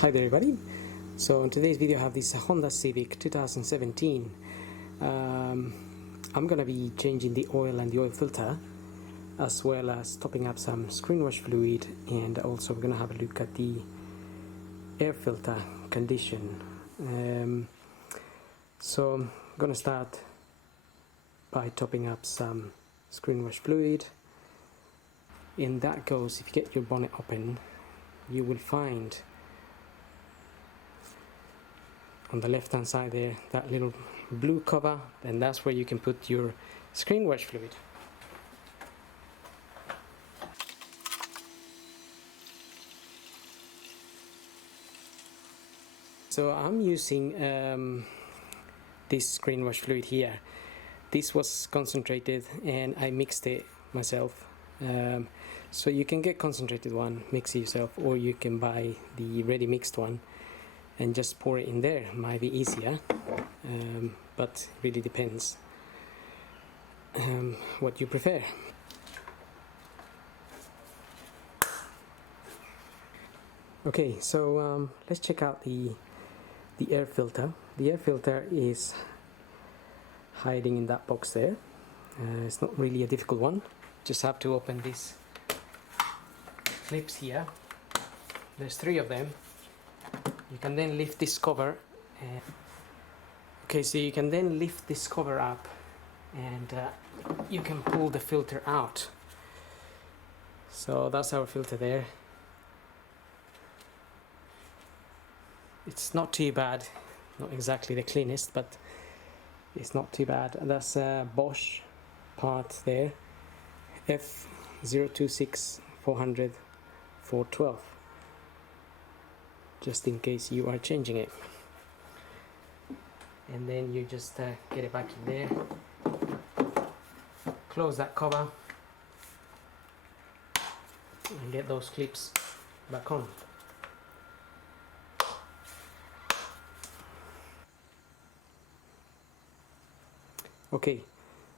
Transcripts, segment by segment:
Hi there everybody. So in today's video I have this Honda Civic 2017. I'm gonna be changing the oil and the oil filter, as well as topping up some screen wash fluid, and also we're gonna have a look at the air filter condition. So I'm gonna start by topping up some screen wash fluid. And that goes, if you get your bonnet open, you will find on the left hand side there that little blue cover, and that's where you can put your screen wash fluid. So I'm using this screen wash fluid here. This was concentrated and I mixed it myself. So you can get concentrated one, mix it yourself, or you can buy the ready mixed one and just pour it in there. Might be easier, but it really depends what you prefer. Okay, so let's check out the air filter. The air filter is hiding in that box there. It's not really a difficult one. Just have to open these clips here. There's 3 of them. You can then lift this cover. Okay, so you can then lift this cover up and you can pull the filter out. So that's our filter there. It's not too bad, not exactly the cleanest, but it's not too bad. That's a Bosch part there, F026 400 412, just in case you are changing it. And then you just get it back in there, close that cover and get those clips back on. Okay,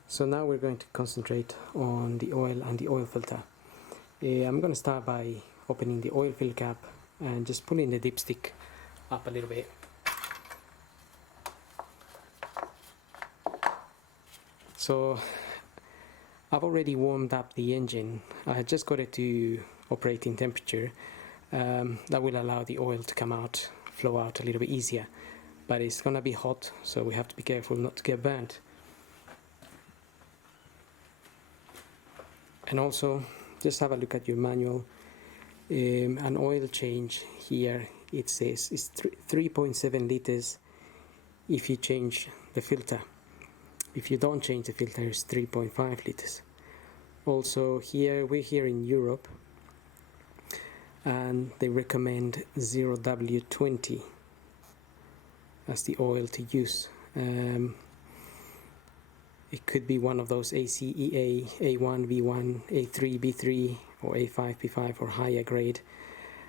so now we're going to concentrate on the oil and the oil filter. I'm going to start by opening the oil fill cap and just pulling the dipstick up a little bit. So I've already warmed up the engine. I just got it to operating temperature. That will allow the oil to come out, flow out a little bit easier. But it's going to be hot, so we have to be careful not to get burnt. And also, just have a look at your manual. An oil change here, it says it's 3.7 liters if you change the filter. If you don't change the filter, it's 3.5 liters. Also here, we're here in Europe, and they recommend 0W20 as the oil to use. It could be one of those ACEA, A1, V1, A3, B3, or A5, P5, or higher grade.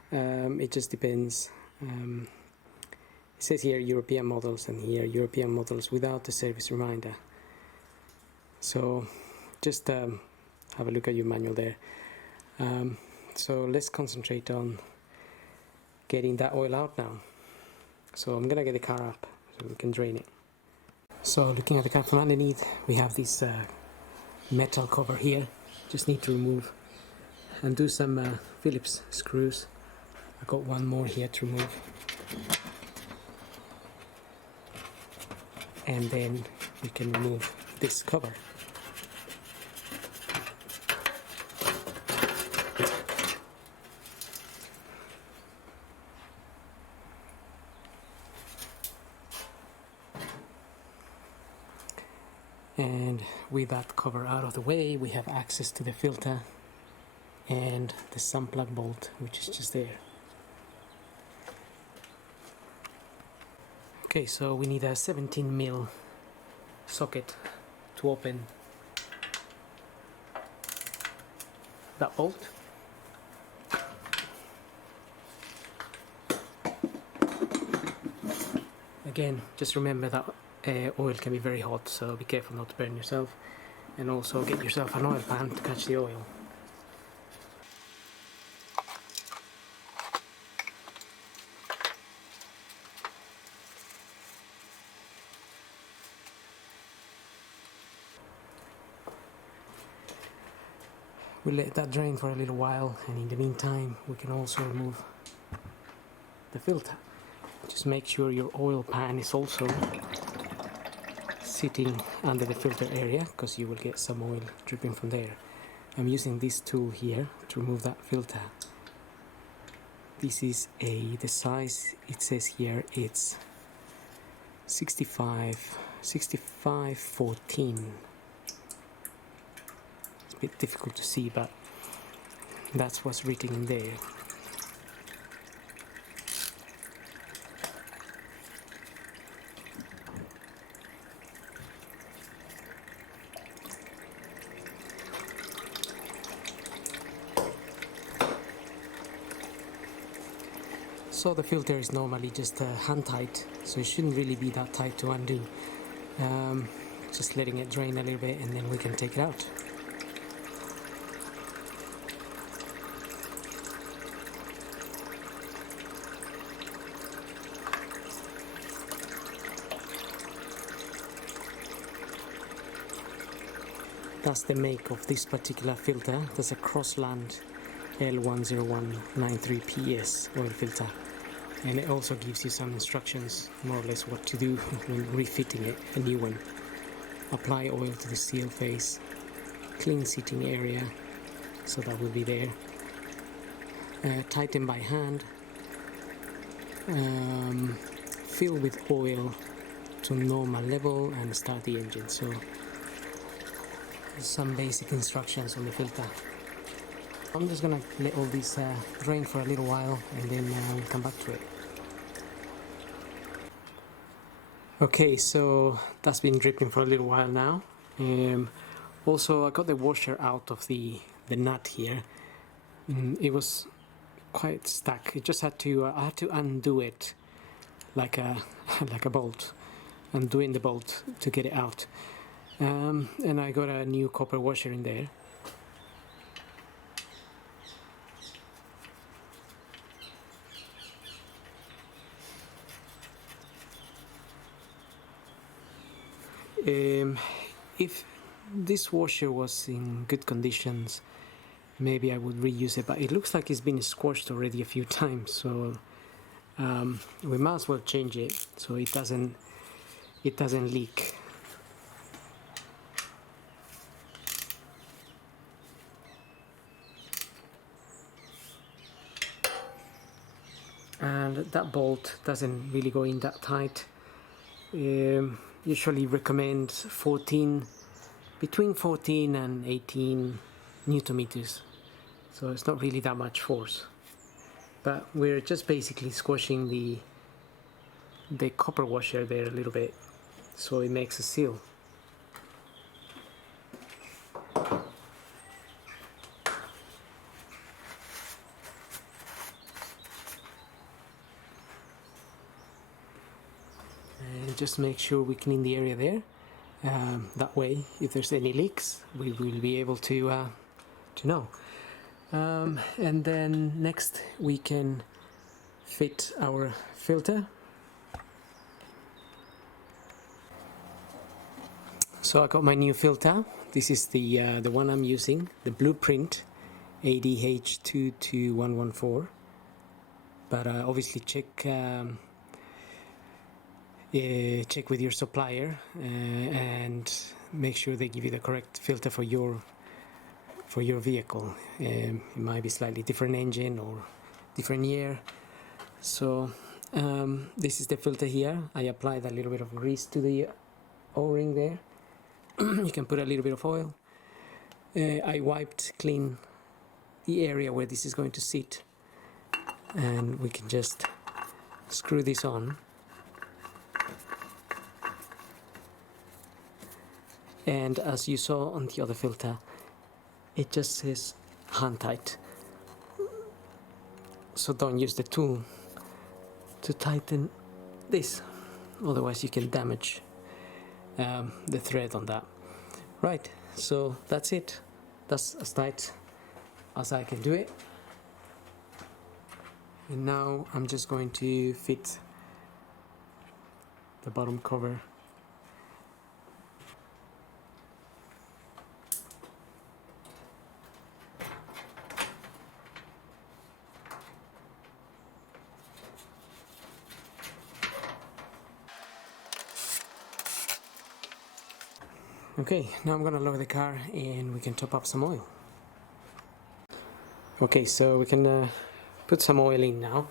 It just depends. It says here European models, and here European models without the service reminder. So just have a look at your manual there. So let's concentrate on getting that oil out now. So I'm gonna get the car up so we can drain it. So looking at the car from underneath, we have this metal cover here. Just need to remove and do some Phillips screws. I got one more here to remove. And then we can remove this cover. And with that cover out of the way, we have access to the filter and the sun plug bolt, which is just there. Okay, so we need a 17mm socket to open that bolt. Again, just remember that oil can be very hot, so be careful not to burn yourself, and also get yourself an oil pan to catch the oil. We'll let that drain for a little while, and in the meantime we can also remove the filter. Just make sure your oil pan is also sitting under the filter area, because you will get some oil dripping from there. I'm using this tool here to remove that filter. This is the size, it says here it's 6514. It's a bit difficult to see, but that's what's written in there. So the filter is normally just hand tight, so it shouldn't really be that tight to undo. Just letting it drain a little bit, and then we can take it out. That's the make of this particular filter. That's a Crossland L10193PS oil filter, and it also gives you some instructions, more or less what to do when refitting it, a new one. Apply oil to the seal face, clean seating area, so that will be there. Tighten by hand, fill with oil to normal level, and start the engine. So some basic instructions on the filter. I'm just gonna let all this drain for a little while, and then we'll come back to it. Okay, so that's been dripping for a little while now. Also, I got the washer out of the nut here. It was quite stuck. It just had to I had to undo it like a like a bolt, undoing the bolt to get it out. And I got a new copper washer in there. If this washer was in good conditions, maybe I would reuse it, but it looks like it's been squashed already a few times, so we might as well change it so it doesn't leak. And that bolt doesn't really go in that tight. Usually recommend between 14 and 18 Newton meters, so it's not really that much force, but we're just basically squashing the copper washer there a little bit, so it makes a seal. And just make sure we clean the area there. That way, if there's any leaks, we will be able to know. And then next we can fit our filter. So I got my new filter. This is the one I'm using, the Blueprint ADH22114. But obviously check with your supplier and make sure they give you the correct filter for your vehicle. It might be slightly different engine or different year. So this is the filter here. I applied a little bit of grease to the O-ring there. You can put a little bit of oil. I wiped clean the area where this is going to sit, and we can just screw this on. And as you saw on the other filter, it just says hand tight. So don't use the tool to tighten this, otherwise you can damage the thread on that. Right, so that's it. That's as tight as I can do it. And now I'm just going to fit the bottom cover. Okay, now I'm gonna lower the car and we can top up some oil. Okay, so we can put some oil in now.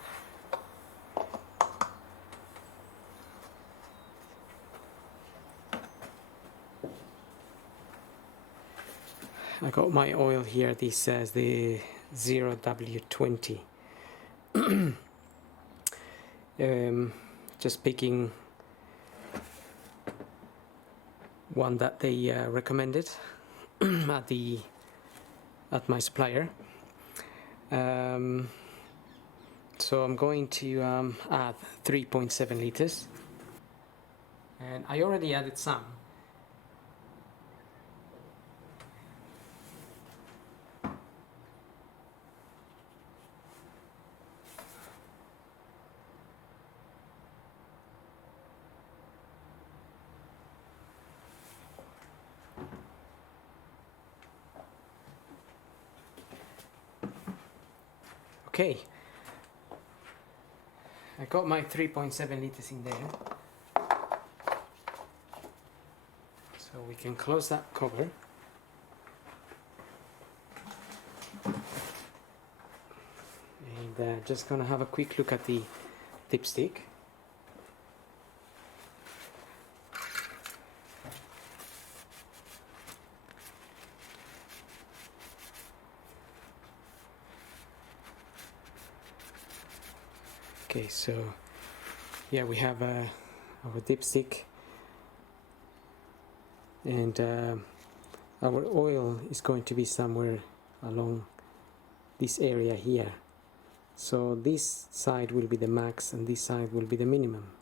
I got my oil here. This says the 0W20. Just picking one that they recommended at my supplier. So I'm going to add 3.7 liters, and I already added some. Okay, I got my 3.7 liters in there, so we can close that cover. And just gonna have a quick look at the dipstick. Okay, so yeah, we have our dipstick, and our oil is going to be somewhere along this area here. So this side will be the max and this side will be the minimum.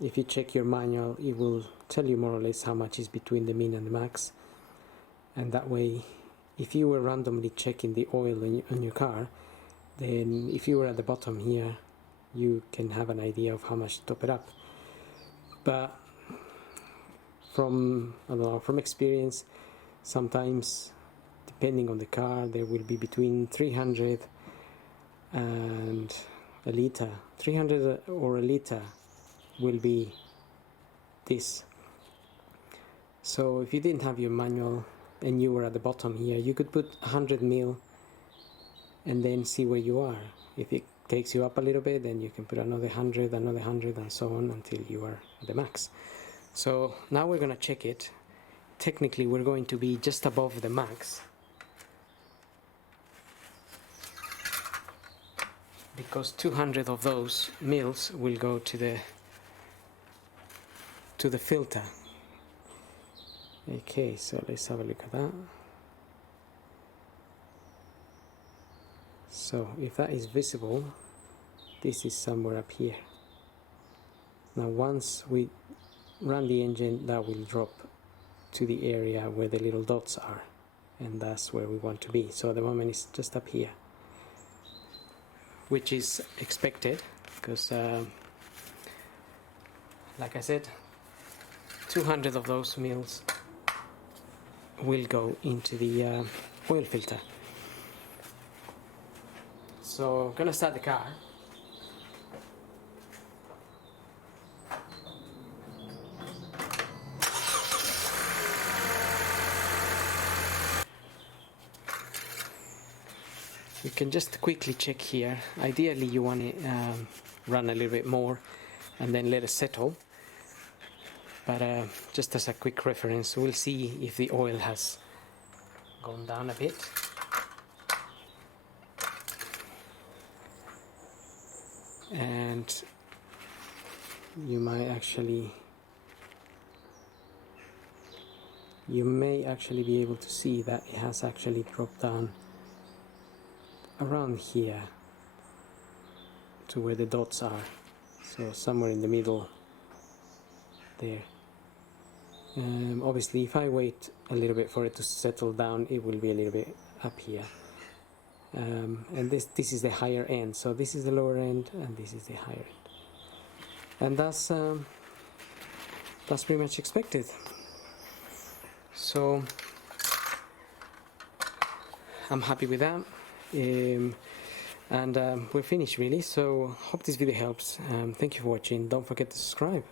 If you check your manual, it will tell you more or less how much is between the min and the max, and that way, if you were randomly checking the oil on your car, then if you were at the bottom here, you can have an idea of how much to top it up. But from experience, sometimes depending on the car, there will be between 300 and a liter. 300 or a liter will be this. So if you didn't have your manual and you were at the bottom here, you could put 100 ml and then see where you are. If it takes you up a little bit, then you can put another 100, and so on until you are at the max. So now we're going to check it. Technically we're going to be just above the max, because 200 of those mils will go to the filter. Okay, so let's have a look at that. So if that is visible, this is somewhere up here. Now once we run the engine, that will drop to the area where the little dots are, and that's where we want to be. So at the moment it's just up here, which is expected, because like I said, 200 of those mils will go into the oil filter. So I'm gonna start the car. You can just quickly check here. Ideally you want to run a little bit more and then let it settle, but just as a quick reference, we'll see if the oil has gone down a bit. And you may actually be able to see that it has actually dropped down around here to where the dots are, so somewhere in the middle there. Obviously if I wait a little bit for it to settle down, it will be a little bit up here. And this is the higher end, so this is the lower end and this is the higher end, and that's pretty much expected. So I'm happy with that, and we're finished really. So hope this video helps. Thank you for watching. Don't forget to subscribe.